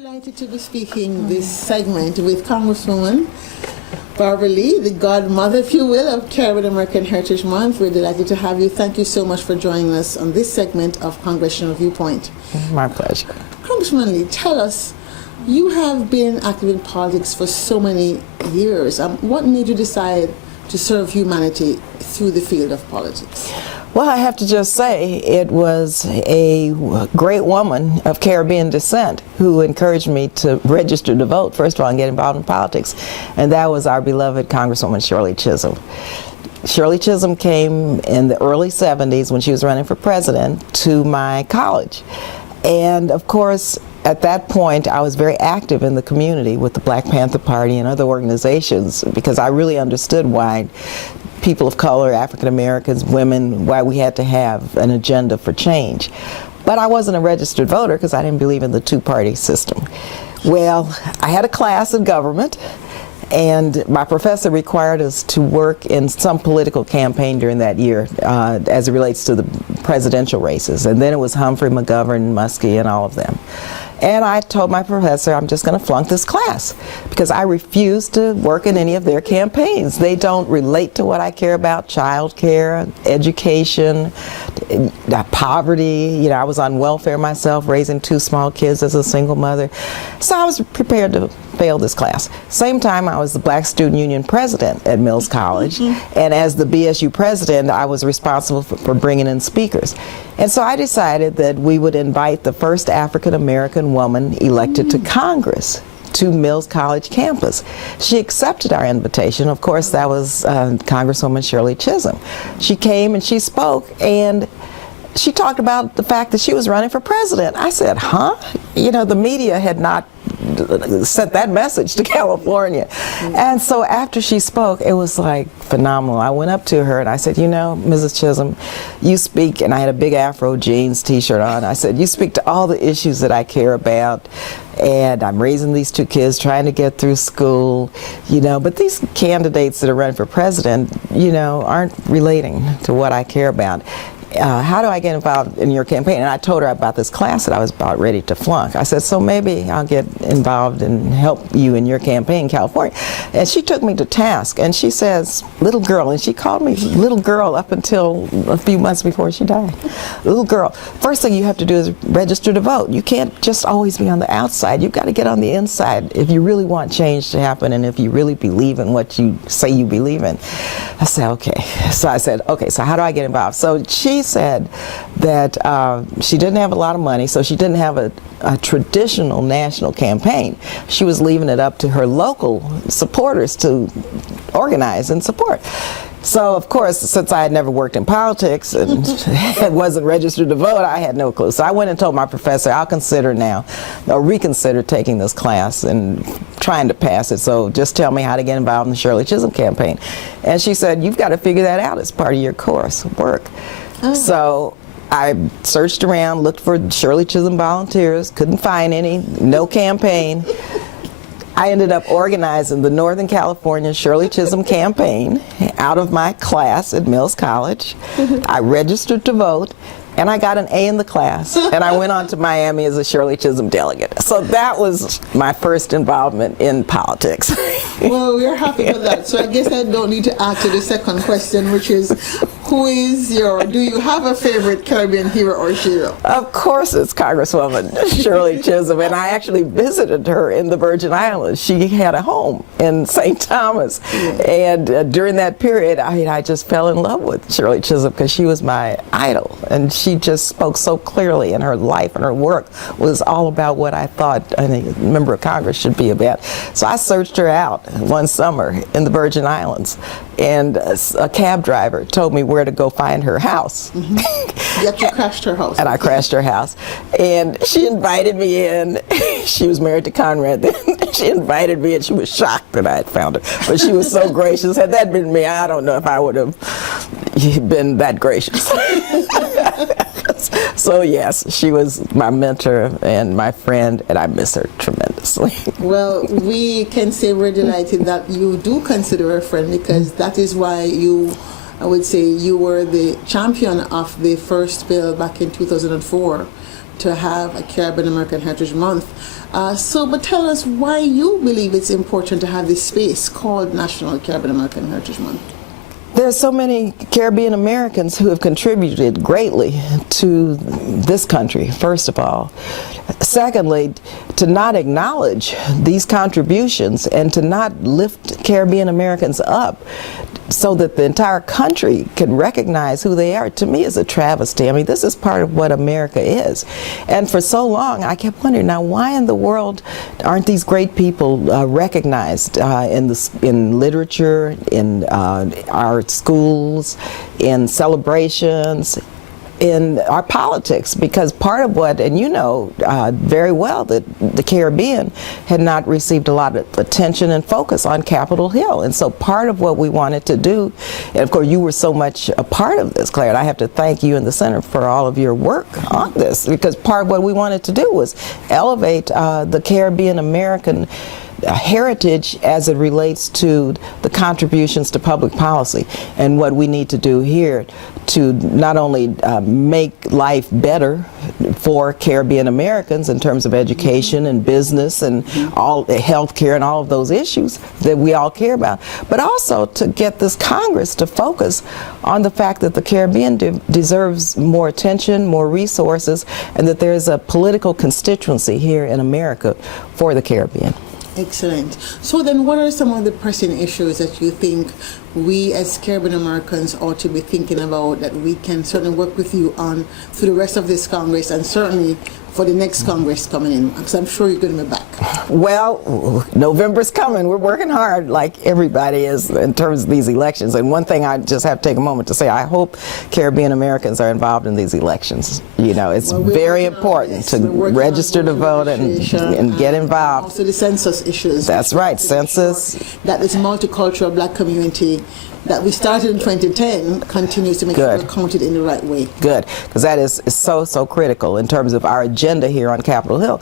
Delighted to be speaking this segment with Congresswoman Barbara Lee, the godmother, if you will, of Caribbean American Heritage Month. We're delighted to have you. Thank you so much for joining us on this segment of Congressional Viewpoint. My pleasure. Congresswoman Lee, tell us, you have been active in politics for so many years. What made you decide to serve humanity through the field of politics? Well, I have to just say it was a great woman of Caribbean descent who encouraged me to register to vote, first of all, and get involved in politics. And that was our beloved Congresswoman Shirley Chisholm. Shirley Chisholm came in the early 70s when she was running for president to my college. And of course, at that point, I was very active in the community with the Black Panther Party and other organizations because I really understood why people of color, African Americans, women, why we had to have an agenda for change. But I wasn't a registered voter because I didn't believe in the two-party system. Well, I had a class in government, and my professor required us to work in some political campaign during that year as it relates to the presidential races. And then it was Humphrey, McGovern, Muskie, and all of them. And I told my professor, I'm just going to flunk this class because I refuse to work in any of their campaigns. They don't relate to what I care about: child care, education, poverty. You know, I was on welfare myself, raising 2 small kids as a single mother. So I was prepared to fail this class. Same time, I was the Black Student Union president at Mills College. And as the BSU president, I was responsible for bringing in speakers. And so I decided that we would invite the first African American woman elected to Congress to Mills College campus. She accepted our invitation. Of course, that was Congresswoman Shirley Chisholm. She came and she spoke, and she talked about the fact that she was running for president. I said, huh? You know, the media had not sent that message to California. And so after she spoke, it was like phenomenal. I went up to her and I said, you know, Mrs. Chisholm, you speak, and I had a big Afro jeans t-shirt on. I said, you speak to all the issues that I care about, and I'm raising these 2 kids, trying to get through school, you know, but these candidates that are running for president, you know, aren't relating to what I care about. How do I get involved in your campaign? And I told her about this class that I was about ready to flunk. I said, so maybe I'll get involved and help you in your campaign in California. And she took me to task, and she says, little girl, and she called me little girl up until a few months before she died. Little girl, first thing you have to do is register to vote. You can't just always be on the outside. You've got to get on the inside if you really want change to happen and if you really believe in what you say you believe in. I said, okay. So I said, okay, so how do I get involved? So she said that she didn't have a lot of money, so she didn't have a traditional national campaign. She was leaving it up to her local supporters to organize and support. So, of course, since I had never worked in politics and wasn't registered to vote, I had no clue. So I went and told my professor, I'll consider now, or reconsider taking this class and trying to pass it. So just tell me how to get involved in the Shirley Chisholm campaign. And she said, you've got to figure that out as part of your course work. Oh. So I searched around, looked for Shirley Chisholm volunteers, couldn't find any, no campaign. I ended up organizing the Northern California Shirley Chisholm campaign out of my class at Mills College. I registered to vote, and I got an A in the class, and I went on to Miami as a Shirley Chisholm delegate. So that was my first involvement in politics. Well, we're happy with that. So I guess I don't need to ask you the second question, which is, do you have a favorite Caribbean hero or hero? Of course it's Congresswoman Shirley Chisholm, and I actually visited her in the Virgin Islands. She had a home in St. Thomas, and during that period, I just fell in love with Shirley Chisholm because she was my idol, and she just spoke so clearly, and her life and her work was all about what I thought a member of Congress should be about. So I searched her out one summer in the Virgin Islands, and a cab driver told me where to go find her house. Yet you crashed her house. And I crashed her house. And she invited me in. She was married to Conrad then. She invited me, and she was shocked that I had found her. But she was so gracious. Had that been me, I don't know if I would have been that gracious. So yes, she was my mentor and my friend, and I miss her tremendously. Well, we can say we're delighted that you do consider her a friend, because that is why I would say you were the champion of the first bill back in 2004 to have a Caribbean American Heritage Month. But tell us why you believe it's important to have this space called National Caribbean American Heritage Month. There's so many Caribbean Americans who have contributed greatly to this country, first of all. Secondly, to not acknowledge these contributions and to not lift Caribbean Americans up so that the entire country can recognize who they are, to me is a travesty. I mean, this is part of what America is. And for so long, I kept wondering, now why in the world aren't these great people recognized in literature, in our schools, in celebrations, in our politics? Because part of what, and you know very well that the Caribbean had not received a lot of attention and focus on Capitol Hill. And so part of what we wanted to do, and of course you were so much a part of this, Claire, and I have to thank you and the Center for all of your work on this, because part of what we wanted to do was elevate the Caribbean American heritage as it relates to the contributions to public policy and what we need to do here to not only make life better for Caribbean Americans in terms of education and business and all health care and all of those issues that we all care about, but also to get this Congress to focus on the fact that the Caribbean deserves more attention, more resources, and that there's a political constituency here in America for the Caribbean. Excellent. So then what are some of the pressing issues that you think we as Caribbean Americans ought to be thinking about that we can certainly work with you on through the rest of this Congress and certainly for the next Congress coming in? Because I'm sure you're going to be back. Well, November's coming. We're working hard like everybody is in terms of these elections. And one thing I just have to take a moment to say, I hope Caribbean Americans are involved in these elections. You know, it's very important to register to vote and get involved. Also the census issues. That's right, census. That this multicultural black community that we started in 2010 continues to make sure we're counted in the right way. Good, because that is so critical in terms of our agenda here on Capitol Hill.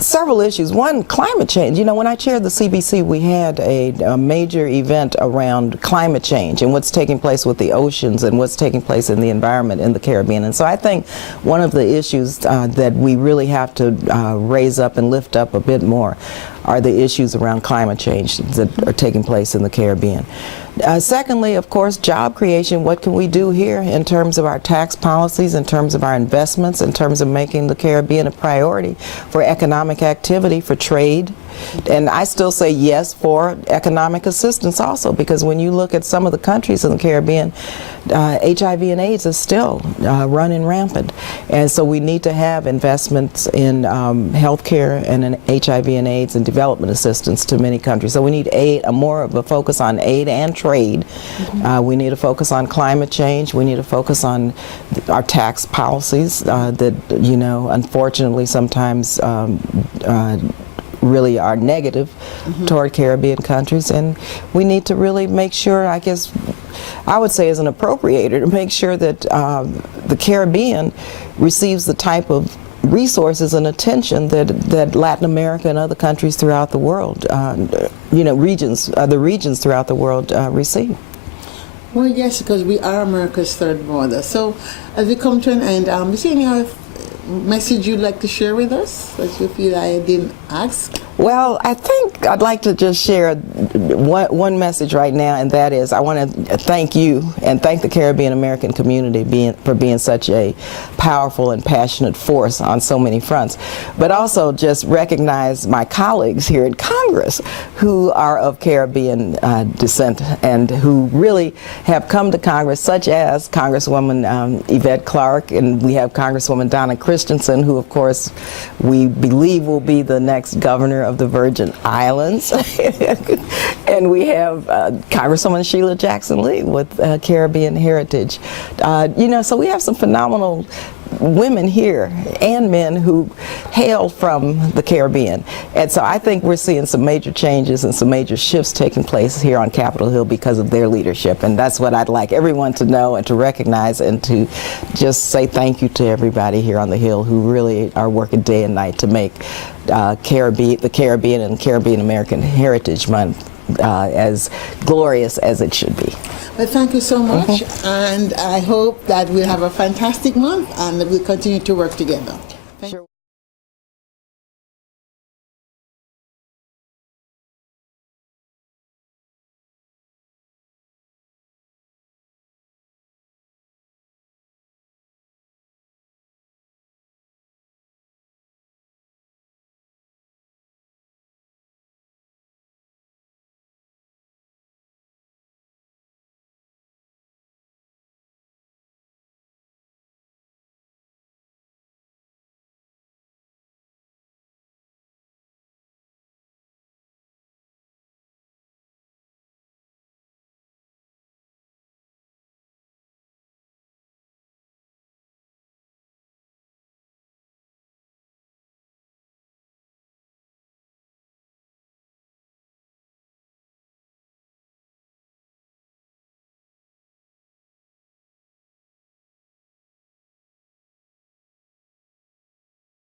Several issues. One, climate change. You know, when I chaired the CBC, we had a major event around climate change and what's taking place with the oceans and what's taking place in the environment in the Caribbean. And so I think one of the issues that we really have to raise up and lift up a bit more are the issues around climate change that are taking place in the Caribbean. Secondly, of course, job creation. What can we do here in terms of our tax policies, in terms of our investments, in terms of making the Caribbean a priority for economic activity, for trade? And I still say yes for economic assistance also, because when you look at some of the countries in the Caribbean, HIV and AIDS is still running rampant. And so we need to have investments in health care and in HIV and AIDS and development assistance to many countries. So we need more of a focus on aid and trade. We need to focus on climate change. We need to focus on our tax policies that, you know, unfortunately sometimes really are negative toward Caribbean countries, and we need to really make sure, I guess I would say as an appropriator, to make sure that the Caribbean receives the type of resources and attention that Latin America and other countries throughout the world, you know, the regions throughout the world receive. Well, yes, because we are America's third border. So as we come to an end, is there any other message you'd like to share with us that you feel I didn't ask? Well, I think I'd like to just share one message right now, and that is I want to thank you and thank the Caribbean American community for being such a powerful and passionate force on so many fronts, but also just recognize my colleagues here in Congress who are of Caribbean descent and who really have come to Congress, such as Congresswoman Yvette Clarke, and we have Congresswoman Donna Christensen, who of course we believe will be the next governor of the Virgin Islands. And we have Congresswoman Sheila Jackson-Lee with Caribbean heritage. You know, so we have some phenomenal women here and men who hail from the Caribbean. And so I think we're seeing some major changes and some major shifts taking place here on Capitol Hill because of their leadership. And that's what I'd like everyone to know and to recognize and to just say thank you to everybody here on the Hill who really are working day and night to make the Caribbean and Caribbean American Heritage Month as glorious as it should be. Well, thank you so much, and I hope that we'll have a fantastic month and that we'll continue to work together. Thank Sure.